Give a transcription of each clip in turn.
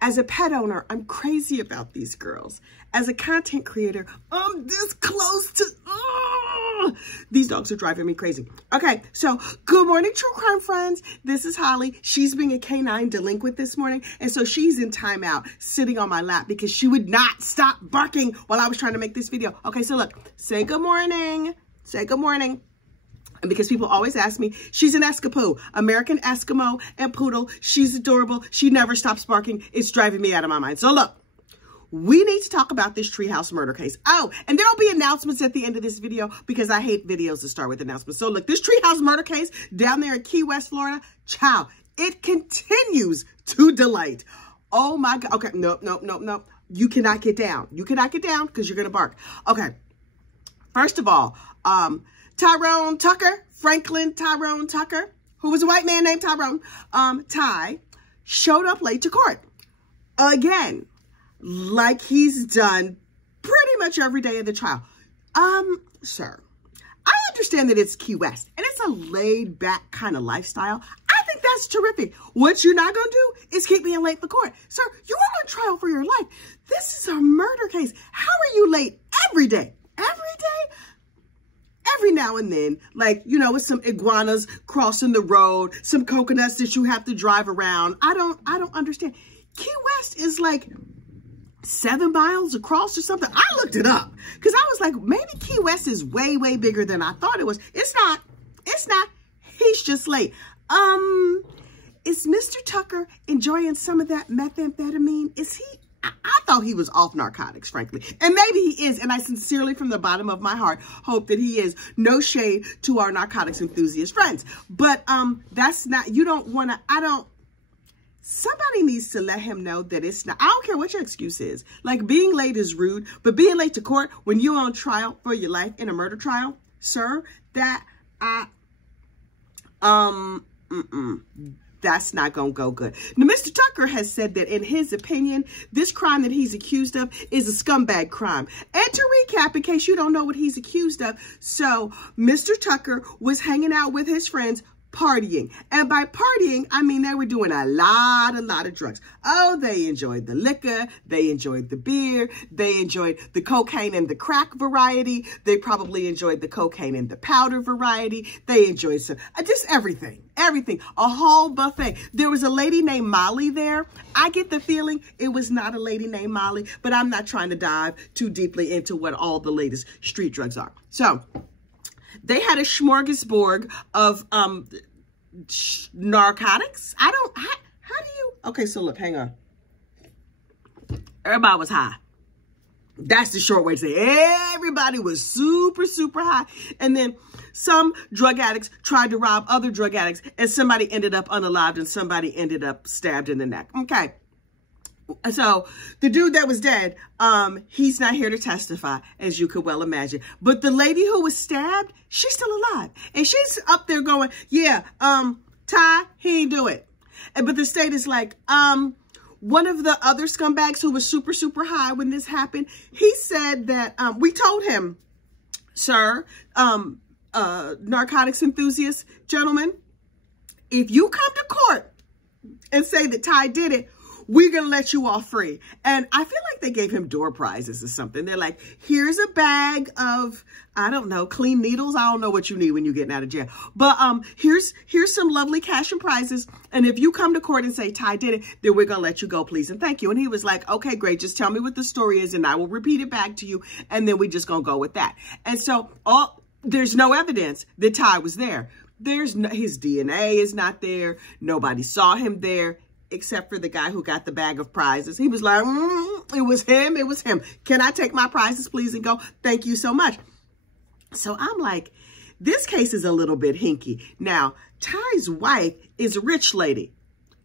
As a pet owner, I'm crazy about these girls. As a content creator, I'm this close to, these dogs are driving me crazy. Okay, so good morning, true crime friends. This is Holly. She's being a canine delinquent this morning, and so she's in timeout, sitting on my lap because she would not stop barking while I was trying to make this video. Okay, so look, say good morning. Say good morning. And because people always ask me, she's an Escapoo, American Eskimo and Poodle. She's adorable. She never stops barking. It's driving me out of my mind. So look, we need to talk about this Treehouse murder case. Oh, and there'll be announcements at the end of this video because I hate videos that start with announcements. So look, this Treehouse murder case down there in Key West, Florida, child, it continues to delight. Oh my God. Okay, nope. You cannot get down. You cannot get down because you're going to bark. Okay. First of all, Franklin Tyrone Tucker, who was a white man named Tyrone, Ty, showed up late to court. Again, like he's done pretty much every day of the trial. Sir, I understand that it's Key West, and it's a laid-back kind of lifestyle. I think that's terrific. What you're not going to do is keep being late for court. Sir, you are on trial for your life. This is a murder case. How are you late every day? Every day? Every now and then, like, you know, with some iguanas crossing the road, some coconuts that you have to drive around. I don't understand. Key West is like 7 miles across or something. I looked it up because I was like, maybe Key West is way, way bigger than I thought it was. It's not. It's not. He's just late. Is Mr. Tucker enjoying some of that methamphetamine? Is he? I thought he was off narcotics, frankly. And maybe he is. And I sincerely, from the bottom of my heart, hope that he is. No shade to our narcotics enthusiast friends. But that's not, you don't want to, somebody needs to let him know that it's not, I don't care what your excuse is. Like, being late is rude, but being late to court when you're on trial for your life in a murder trial, sir, that's not going to go good. Now, Mr. Tucker has said that in his opinion, this crime that he's accused of is a scumbag crime. And to recap, in case you don't know what he's accused of, so Mr. Tucker was hanging out with his friends partying. And by partying, I mean they were doing a lot of drugs. Oh, they enjoyed the liquor. They enjoyed the beer. They enjoyed the cocaine and the crack variety. They probably enjoyed the cocaine and the powder variety. They enjoyed just everything, a whole buffet. There was a lady named Molly there. I get the feeling it was not a lady named Molly, but I'm not trying to dive too deeply into what all the latest street drugs are. So they had a smorgasbord of narcotics. How do you? Okay, so look, hang on. Everybody was high. That's the short way to say it. Everybody was super, super high. And then some drug addicts tried to rob other drug addicts, and somebody ended up unalived and somebody ended up stabbed in the neck. Okay. So the dude that was dead, he's not here to testify, as you could well imagine. But the lady who was stabbed, she's still alive. And she's up there going, yeah, Ty, he ain't do it. But the state is like, one of the other scumbags who was super, super high when this happened, he said that, we told him, sir, narcotics enthusiast, gentlemen, if you come to court and say that Ty did it, we're going to let you off free. And I feel like they gave him door prizes or something. They're like, here's a bag of, I don't know, clean needles. I don't know what you need when you're getting out of jail. But here's some lovely cash and prizes. And if you come to court and say Ty did it, then we're going to let you go, please. And thank you. And he was like, okay, great. Just tell me what the story is and I will repeat it back to you. And then we just going to go with that. And so there's no evidence that Ty was there. His DNA is not there. Nobody saw him there, except for the guy who got the bag of prizes. He was like, it was him. Can I take my prizes, please, and go? Thank you so much. So I'm like, this case is a little bit hinky. Now, Ty's wife is a rich lady.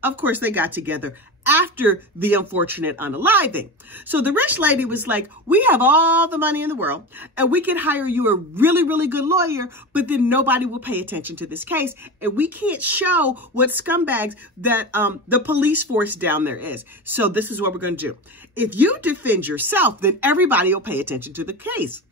Of course, they got together after the unfortunate unaliving. So the rich lady was like, we have all the money in the world and we can hire you a really, really good lawyer, but then nobody will pay attention to this case. And we can't show what scumbags that the police force down there is. So this is what we're going to do. If you defend yourself, then everybody will pay attention to the case.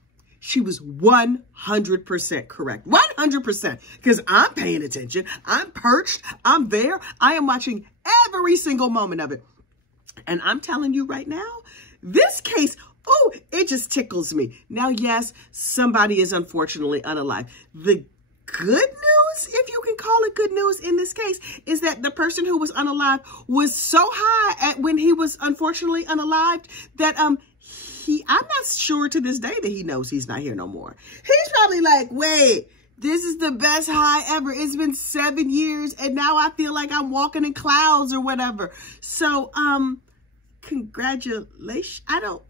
She was 100% correct. 100%. Because I'm paying attention. I'm perched. I'm there. I am watching every single moment of it. And I'm telling you right now, this case, oh, it just tickles me. Now, yes, somebody is unfortunately unalive. The good news, if you can call it good news in this case, is that the person who was unalive was so high when he was unfortunately unalived that I'm not sure to this day that he knows he's not here no more. He's probably like, wait, this is the best high ever. It's been 7 years and now I feel like I'm walking in clouds or whatever. So, congratulations.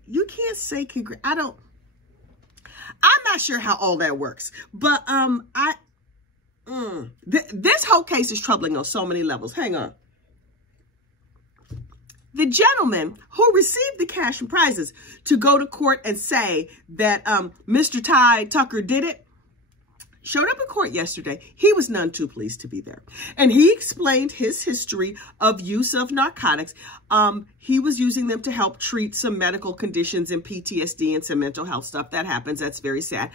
You can't say I'm not sure how all that works, but, this whole case is troubling on so many levels. Hang on. The gentleman who received the cash and prizes to go to court and say that Mr. Ty Tucker did it showed up in court yesterday. He was none too pleased to be there. And he explained his history of use of narcotics. He was using them to help treat some medical conditions and PTSD and some mental health stuff. That happens. That's very sad.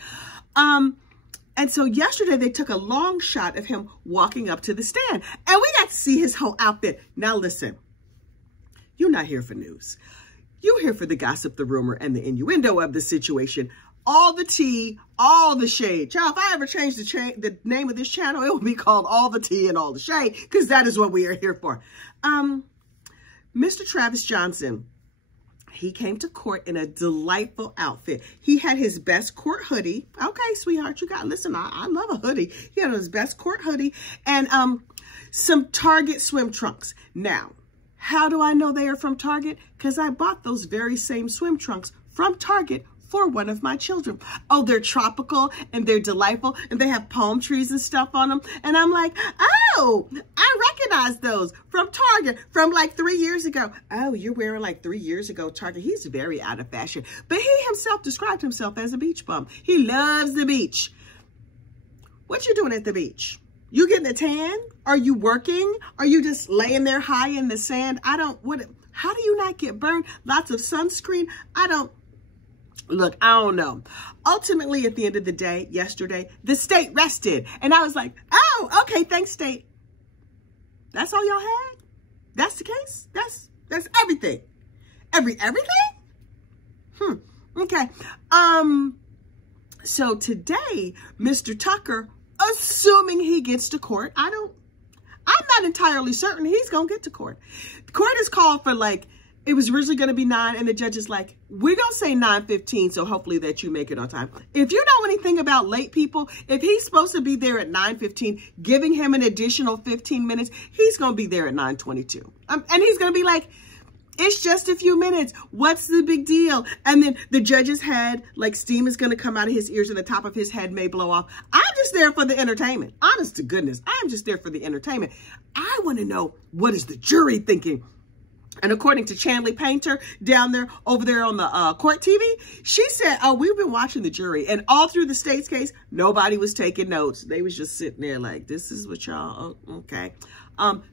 And so yesterday they took a long shot of him walking up to the stand. And we got to see his whole outfit. Now listen. You're not here for news. You're here for the gossip, the rumor, and the innuendo of the situation. All the tea, all the shade. Child, if I ever change the name of this channel, it will be called All the Tea and All the Shade, because that is what we are here for. Mr. Travis Johnson, he came to court in a delightful outfit. He had his best court hoodie. Okay, sweetheart, listen, I love a hoodie. He had his best court hoodie and some Target swim trunks. Now, how do I know they are from Target? Because I bought those very same swim trunks from Target for one of my children. Oh, they're tropical and they're delightful and they have palm trees and stuff on them. And I'm like, oh, I recognize those from Target from like 3 years ago. Oh, you're wearing like 3 years ago, Target. He's very out of fashion. But he himself described himself as a beach bum. He loves the beach. What you doing at the beach? You getting a tan? Are you working? Are you just laying there high in the sand? How do you not get burned? Lots of sunscreen? Look, I don't know. Ultimately, at the end of the day, yesterday, the state rested. And I was like, oh, okay, thanks, state. That's all y'all had? That's the case? That's everything. Everything? Okay. So today, Mr. Tucker, assuming he gets to court, I'm not entirely certain he's going to get to court. The court is called for it was originally going to be 9 and the judge is like, we're going to say 9:15. So hopefully that you make it on time. If you know anything about late people, if he's supposed to be there at 9:15, giving him an additional 15 minutes, he's going to be there at 9:22. And he's going to be like, it's just a few minutes. What's the big deal? And then the judge's head, steam is going to come out of his ears and the top of his head may blow off. I'm just there for the entertainment. Honest to goodness, I'm just there for the entertainment. I want to know, what is the jury thinking? And according to Chanley Painter down there, over there on the court TV, she said, oh, we've been watching the jury. And all through the state's case, nobody was taking notes. They was just sitting there like, this is what y'all, okay.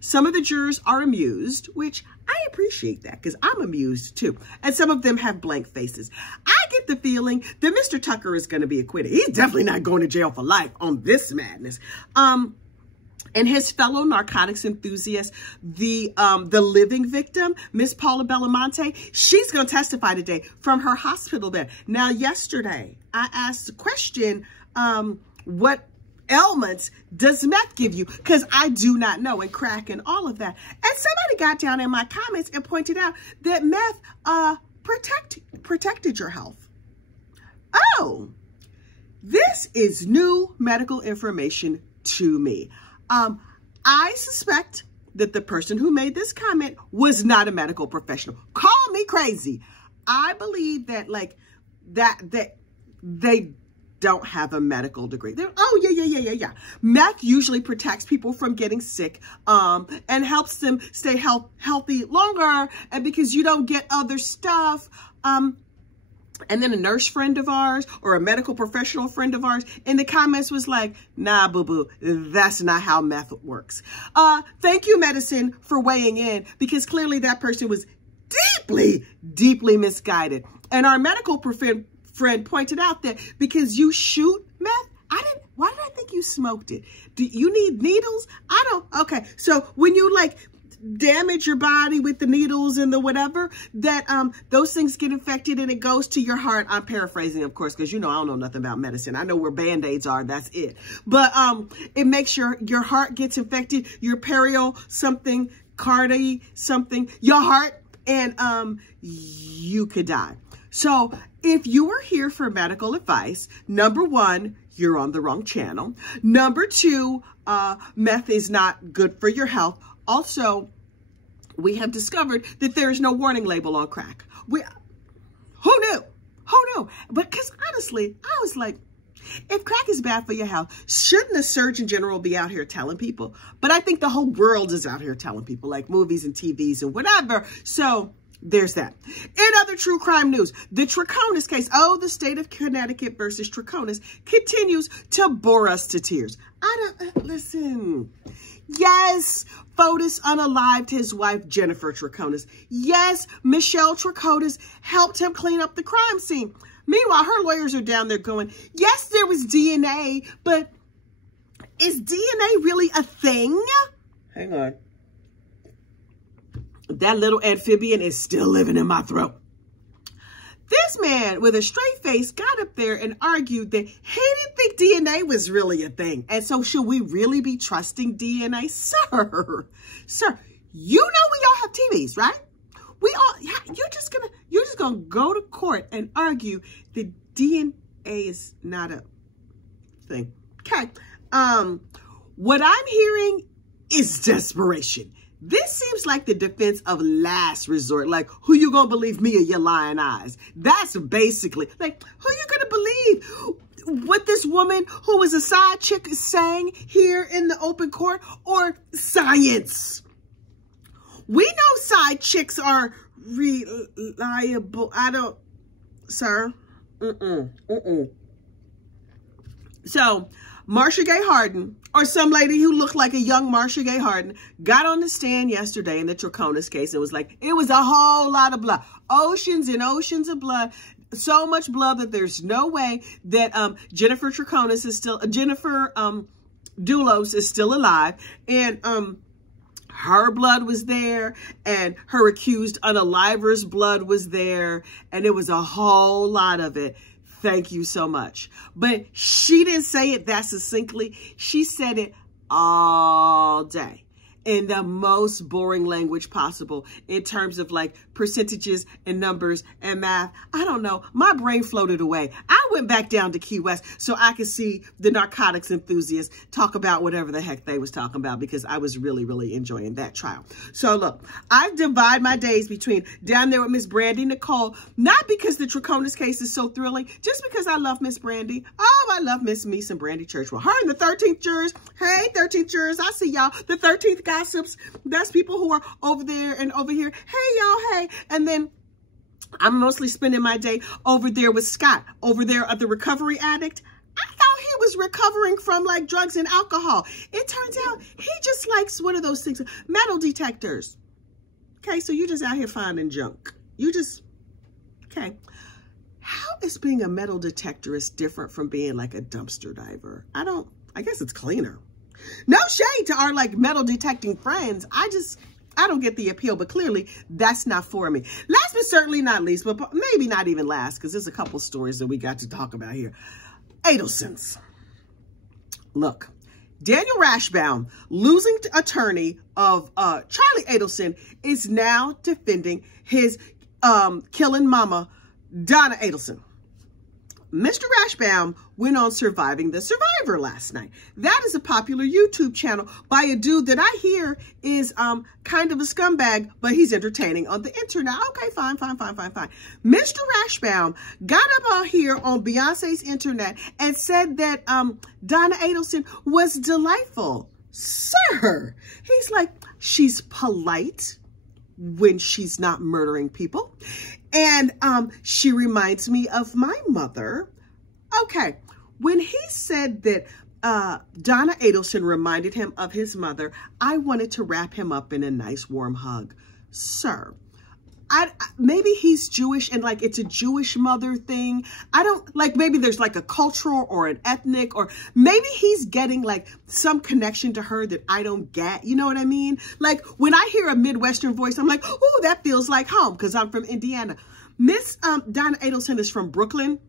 Some of the jurors are amused, which I appreciate that because I'm amused too. And some of them have blank faces. I get the feeling that Mr. Tucker is going to be acquitted. He's definitely not going to jail for life on this madness. And his fellow narcotics enthusiast, the living victim, Miss Paula Belamonte, she's going to testify today from her hospital bed. Now, yesterday, I asked the question, what ailments does meth give you? Because I do not know, and crack and all of that. And somebody got down in my comments and pointed out that meth protected your health. Oh, this is new medical information to me. I suspect that the person who made this comment was not a medical professional. Call me crazy. I believe that that they don't have a medical degree. Yeah. Meth usually protects people from getting sick and helps them stay healthy longer, and because you don't get other stuff. And then a nurse friend of ours or a medical professional friend of ours in the comments was like, nah, boo-boo, that's not how meth works. Thank you, medicine, for weighing in, because clearly that person was deeply, deeply misguided. And our medical friend pointed out that because you shoot meth, why did I think you smoked it? Do you need needles? Okay. So when you damage your body with the needles and the whatever, that those things get infected and it goes to your heart. I'm paraphrasing, of course, because you know I don't know nothing about medicine. I know where Band-Aids are, that's it. But it makes your heart gets infected, your perio something, cardi something, your heart, and you could die. So if you are here for medical advice, number one, you're on the wrong channel. Number two, meth is not good for your health. Also, we have discovered that there is no warning label on crack. Who knew? Who knew? But because honestly, I was like, if crack is bad for your health, shouldn't the Surgeon General be out here telling people? But I think the whole world is out here telling people, like movies and TVs and whatever. So there's that. In other true crime news, the Triconis case, the state of Connecticut versus Triconis, continues to bore us to tears. Listen. Yes, Fotis unalived his wife, Jennifer Triconis. Yes, Michelle Triconis helped him clean up the crime scene. Meanwhile, her lawyers are down there going, yes, there was DNA, but is DNA really a thing? Hang on. That little amphibian is still living in my throat. This man with a straight face got up there and argued that he didn't think DNA was really a thing. And so should we really be trusting DNA? Sir, you know we all have TVs, right? We all, you're just gonna go to court and argue that DNA is not a thing. Okay. What I'm hearing is desperation. This seems like the defense of last resort. Like, who you gonna believe, me or your lying eyes? That's basically, like, who you gonna believe? What this woman who was a side chick is saying here in the open court, or science? We know side chicks are reliable. Sir. So, Marcia Gay Harden, or some lady who looked like a young Marcia Gay Harden, got on the stand yesterday in the Triconis case and was like, it was a whole lot of blood. Oceans and oceans of blood. So much blood that there's no way that Jennifer Triconis is still, Jennifer Dulos is still alive. And her blood was there, and her accused unaliver's blood was there, and it was a whole lot of it. Thank you so much. But she didn't say it that succinctly. She said it all day in the most boring language possible in terms of like percentages and numbers and math. I don't know. My brain floated away. I went back down to Key West so I could see the narcotics enthusiasts talk about whatever the heck they was talking about, because I was really, really enjoying that trial. So look, I divide my days between down there with Miss Brandy Nicole, not because the Triconis case is so thrilling, just because I love Miss Brandy. Oh, I love Miss Me some Brandy Churchwell. Her and the 13th jurors. Hey, 13th jurors, I see y'all. The 13th gossips. That's people who are over there and over here. Hey, y'all, hey. And then I'm mostly spending my day over there with Scott, over there at the recovery addict. I thought he was recovering from like drugs and alcohol. It turns out he just likes one of those things, metal detectors. Okay, so you just out here finding junk. Okay. How is being a metal detectorist different from being like a dumpster diver? I guess it's cleaner. No shade to our like metal detecting friends. I don't get the appeal, but clearly that's not for me. Last but certainly not least, but maybe not even last, because there's a couple stories that we got to talk about here. Adelson's. Look, Daniel Rashbaum, losing attorney of Charlie Adelson, is now defending his killing mama, Donna Adelson. Mr. Rashbaum went on Surviving the Survivor last night. That is a popular YouTube channel by a dude that I hear is kind of a scumbag, but he's entertaining on the internet. Okay, fine. Mr. Rashbaum got up out here on Beyonce's internet and said that Donna Adelson was delightful. Sir, he's like, she's polite when she's not murdering people. And she reminds me of my mother. Okay, when he said that Donna Adelson reminded him of his mother, I wanted to wrap him up in a nice warm hug. Sir, maybe he's Jewish and like it's a Jewish mother thing. I don't like, maybe there's like a cultural or an ethnic, or maybe he's getting like some connection to her that I don't get. You know what I mean? Like when I hear a Midwestern voice, I'm like, oh, that feels like home because I'm from Indiana. Miss Donna Adelson is from Brooklyn.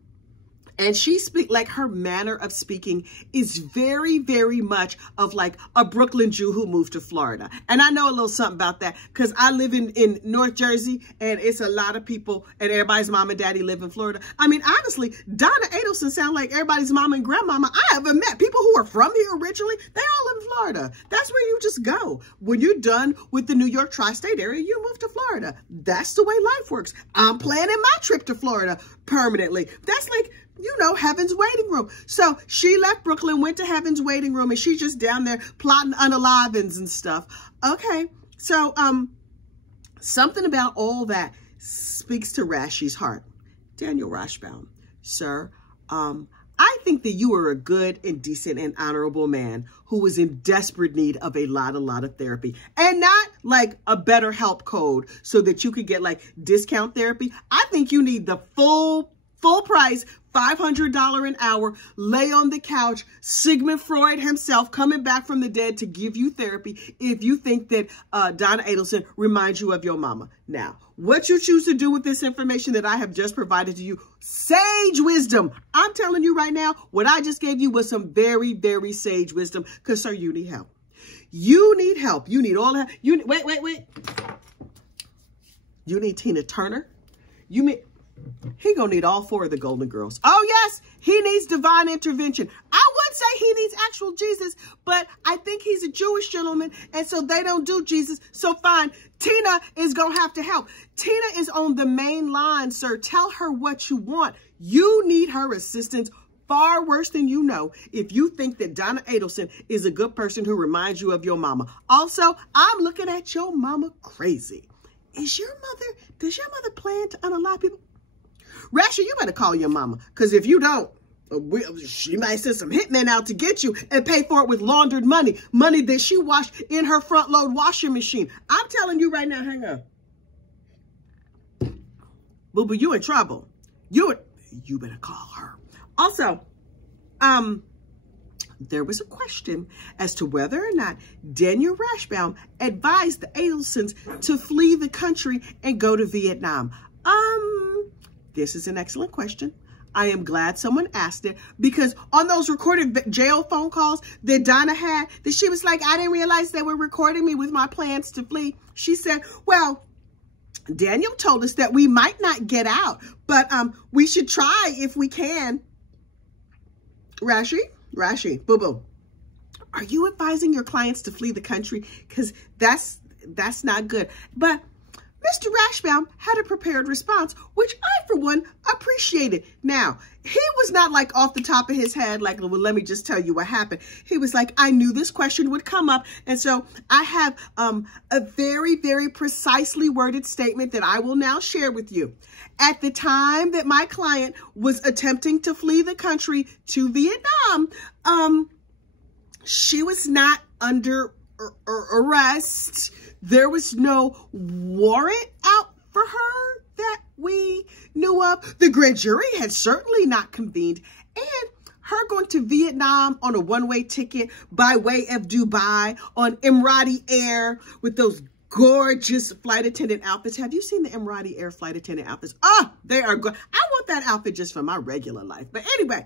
And she like her manner of speaking is very, very much of like a Brooklyn Jew who moved to Florida. And I know a little something about that because I live in North Jersey and it's a lot of people and everybody's mom and daddy live in Florida. I mean, honestly, Donna Adelson sounds like everybody's mama and grandmama I ever met. People who are from here originally, they all live in Florida. That's where you just go. When you're done with the New York tri-state area, you move to Florida. That's the way life works. I'm planning my trip to Florida permanently. That's like, you know, Heaven's Waiting Room. So she left Brooklyn, went to Heaven's Waiting Room, and she's just down there plotting unalivings and stuff. Okay, so something about all that speaks to Rashi's heart. Daniel Rashbaum, sir, I think that you are a good and decent and honorable man who was in desperate need of a lot of therapy, and not like a BetterHelp code so that you could get like discount therapy. I think you need the full price, $500 an hour, lay on the couch, Sigmund Freud himself coming back from the dead to give you therapy if you think that Donna Adelson reminds you of your mama. Now, what you choose to do with this information that I have just provided to you, sage wisdom. I'm telling you right now, what I just gave you was some very, very sage wisdom because, sir, you need help. You need help. You need all that. Wait. You need Tina Turner. He gonna need all 4 of the Golden Girls. Oh, yes, he needs divine intervention. I would say he needs actual Jesus, but I think he's a Jewish gentleman, and so they don't do Jesus. So fine, Tina is gonna have to help. Tina is on the main line, sir. Tell her what you want. You need her assistance far worse than you know if you think that Donna Adelson is a good person who reminds you of your mama. Also, I'm looking at your mama crazy. Does your mother plan to unalive people? Rashi, you better call your mama, because if you don't, she might send some hitmen out to get you and pay for it with laundered money that she washed in her front load washing machine. I'm telling you right now, hang on. Boo-boo, you in trouble. You better call her. Also, there was a question as to whether or not Daniel Rashbaum advised the Adelsons to flee the country and go to Vietnam. This is an excellent question. I am glad someone asked it because on those recorded jail phone calls that Donna had, that she was like, I didn't realize they were recording me with my plans to flee. She said, well, Daniel told us that we might not get out, but we should try if we can. Rashi, boo-boo, are you advising your clients to flee the country? Because that's not good. But Mr. Rashbaum had a prepared response, which I, for one, appreciated. Now, he was not like off the top of his head, like, well, let me just tell you what happened. He was like, I knew this question would come up. And so I have a very, very precisely worded statement that I will now share with you. At the time that my client was attempting to flee the country to Vietnam, she was not under arrest. There was no warrant out for her that we knew of. The grand jury had certainly not convened. And her going to Vietnam on a one-way ticket by way of Dubai on Emirati Air with those gorgeous flight attendant outfits. Have you seen the Emirati Air flight attendant outfits? Oh, they are good. I want that outfit just for my regular life. But anyway,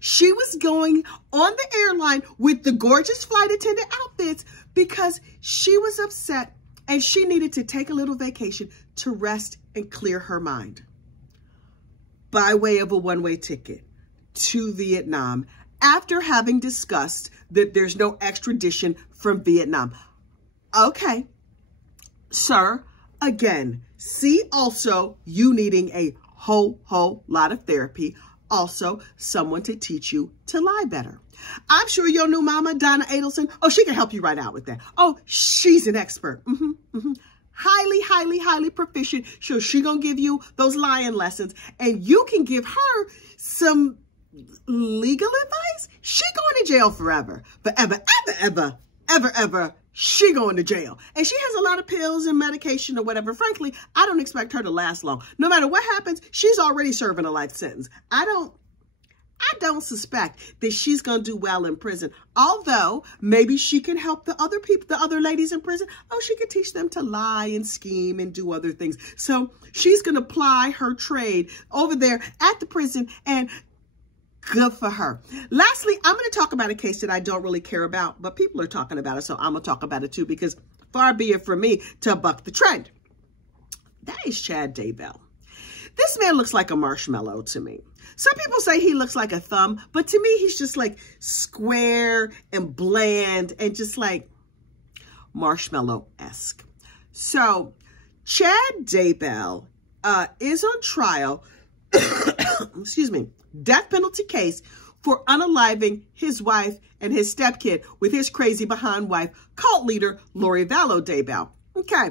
she was going on the airline with the gorgeous flight attendant outfits because she was upset and she needed to take a little vacation to rest and clear her mind by way of a one-way ticket to Vietnam after having discussed that there's no extradition from Vietnam. Okay, sir, again, see also you needing a whole lot of therapy. Also, someone to teach you to lie better. I'm sure your new mama, Donna Adelson, oh, she can help you right out with that. Oh, she's an expert. Highly proficient. So she gonna give you those lying lessons and you can give her some legal advice. She going to jail forever. Forever, ever she going to jail. And she has a lot of pills and medication or whatever. Frankly, I don't expect her to last long. No matter what happens, she's already serving a life sentence. I don't suspect that she's going to do well in prison. Although maybe she can help the other people, the other ladies in prison. Oh, she could teach them to lie and scheme and do other things. So she's going to ply her trade over there at the prison, and good for her. Lastly, I'm going to talk about a case that I don't really care about, but people are talking about it, so I'm going to talk about it too, because far be it from me to buck the trend. That is Chad Daybell. This man looks like a marshmallow to me. Some people say he looks like a thumb, but to me, he's just like square and bland and just like marshmallow-esque. So Chad Daybell is on trial, excuse me, death penalty case for unaliving his wife and his stepkid with his crazy behind wife, cult leader Lori Vallow Daybell. Okay.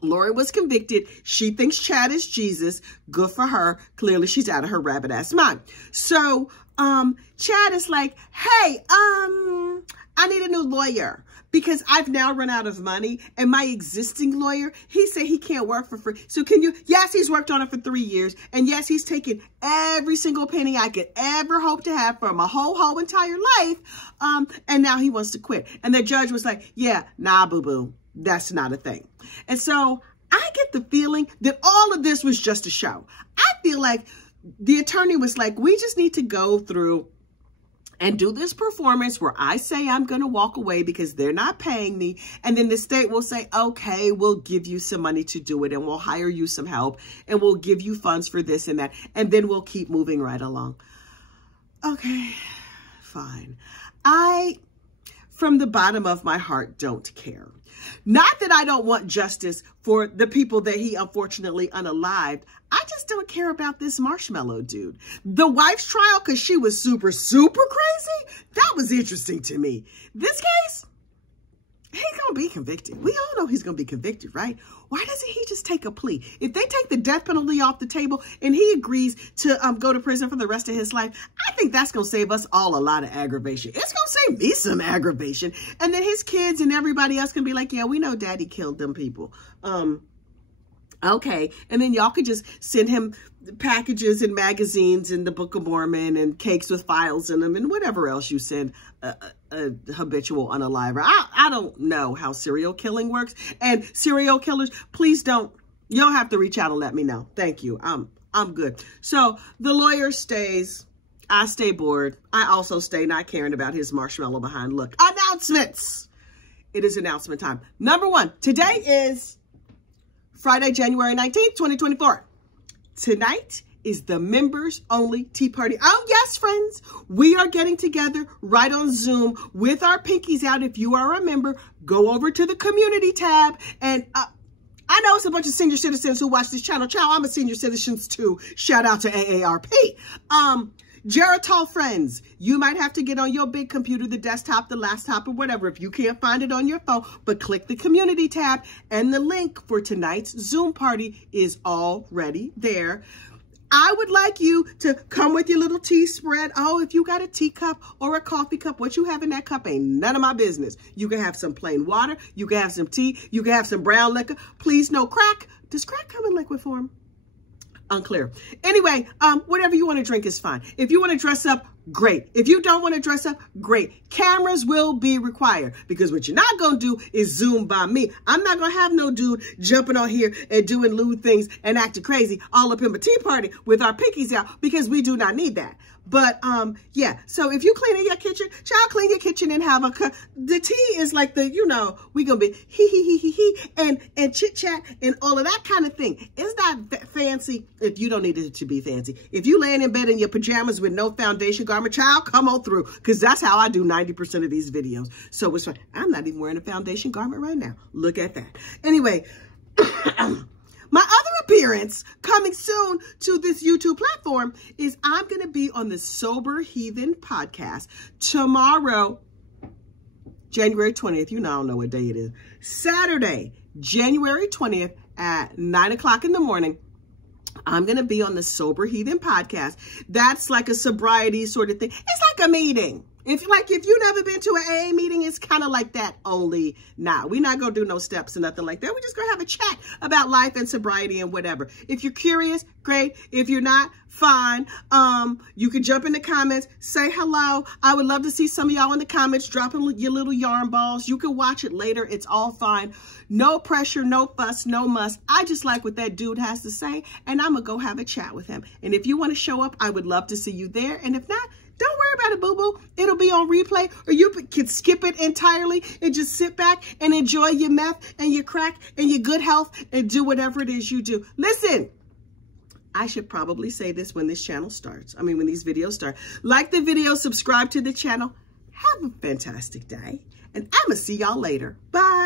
Lori was convicted. She thinks Chad is Jesus. Good for her. Clearly, she's out of her rabbit ass mind. So, Chad is like, hey, I need a new lawyer because I've now run out of money, and my existing lawyer, he said he can't work for free. So can you, yes, he's worked on it for 3 years, and yes, he's taken every single penny I could ever hope to have for my whole entire life, and now he wants to quit. And the judge was like, yeah, nah, boo-boo. That's not a thing. And so I get the feeling that all of this was just a show. I feel like the attorney was like, we just need to go through and do this performance where I say I'm going to walk away because they're not paying me. And then the state will say, okay, we'll give you some money to do it, and we'll hire you some help, and we'll give you funds for this and that. And then we'll keep moving right along. Okay, fine. I, from the bottom of my heart, don't care. Not that I don't want justice for the people that he unfortunately unalived. I just don't care about this marshmallow dude. The wife's trial, because she was super crazy, that was interesting to me. This case, he's going to be convicted. We all know he's going to be convicted, right? Why doesn't he just take a plea? If they take the death penalty off the table and he agrees to go to prison for the rest of his life, I think that's going to save us all a lot of aggravation. It's going to save me some aggravation. And then his kids and everybody else can be like, yeah, we know daddy killed them people. Okay. And then y'all could just send him packages and magazines and the Book of Mormon and cakes with files in them and whatever else you send a habitual unaliver. I don't know how serial killing works. And serial killers, please don't, you don't have to reach out and let me know. Thank you. I'm good. So the lawyer stays. I stay bored. I also stay not caring about his marshmallow behind look. Announcements. It is announcement time. Number one, today is Friday, January 19th, 2024. Tonight is the members only tea party. Oh yes, friends, we are getting together right on Zoom with our pinkies out. If you are a member, go over to the community tab. And I know it's a bunch of senior citizens who watch this channel. Child, I'm a senior citizen too. Shout out to AARP. Geritol friends, you might have to get on your big computer, the desktop, the laptop, or whatever, if you can't find it on your phone, but click the community tab, and the link for tonight's Zoom party is already there. I would like you to come with your little tea spread. Oh, if you got a teacup or a coffee cup, what you have in that cup ain't none of my business. You can have some plain water. You can have some tea. You can have some brown liquor. Please, no crack. Does crack come in liquid form? Unclear. Anyway, whatever you want to drink is fine. If you want to dress up, great. If you don't want to dress up, great. Cameras will be required, because what you're not going to do is Zoom by me. I'm not going to have no dude jumping on here and doing lewd things and acting crazy all up in my tea party with our pinkies out, because we do not need that. But, yeah, so if you clean in your kitchen, child, clean your kitchen and have the tea is like the, you know, we gonna be he, and chit chat and all of that kind of thing. It's not fancy if you don't need it to be fancy. If you laying in bed in your pajamas with no foundation garment, child, come on through, because that's how I do 90% of these videos. So it's fine. I'm not even wearing a foundation garment right now. Look at that. Anyway, my other appearance coming soon to this YouTube platform is I'm going to be on the Sober Heathen podcast tomorrow, January 20th. You know, I don't know what day it is. Saturday, January 20th at 9 o'clock in the morning. I'm going to be on the Sober Heathen podcast. That's like a sobriety sort of thing. It's like a meeting. If you've never been to an AA meeting, it's kind of like that, only now. We're not going to do no steps or nothing like that. We're just going to have a chat about life and sobriety and whatever. If you're curious, great. If you're not, fine. You can jump in the comments, say hello. I would love to see some of y'all in the comments dropping your little yarn balls. You can watch it later. It's all fine. No pressure, no fuss, no muss. I just like what that dude has to say, and I'm going to go have a chat with him. And if you want to show up, I would love to see you there. And if not, don't worry about it, boo-boo. It'll be on replay, or you can skip it entirely and just sit back and enjoy your meth and your crack and your good health and do whatever it is you do. Listen, I should probably say this when this channel starts. I mean, when these videos start. Like the video, subscribe to the channel. Have a fantastic day, and I'm going to see y'all later. Bye.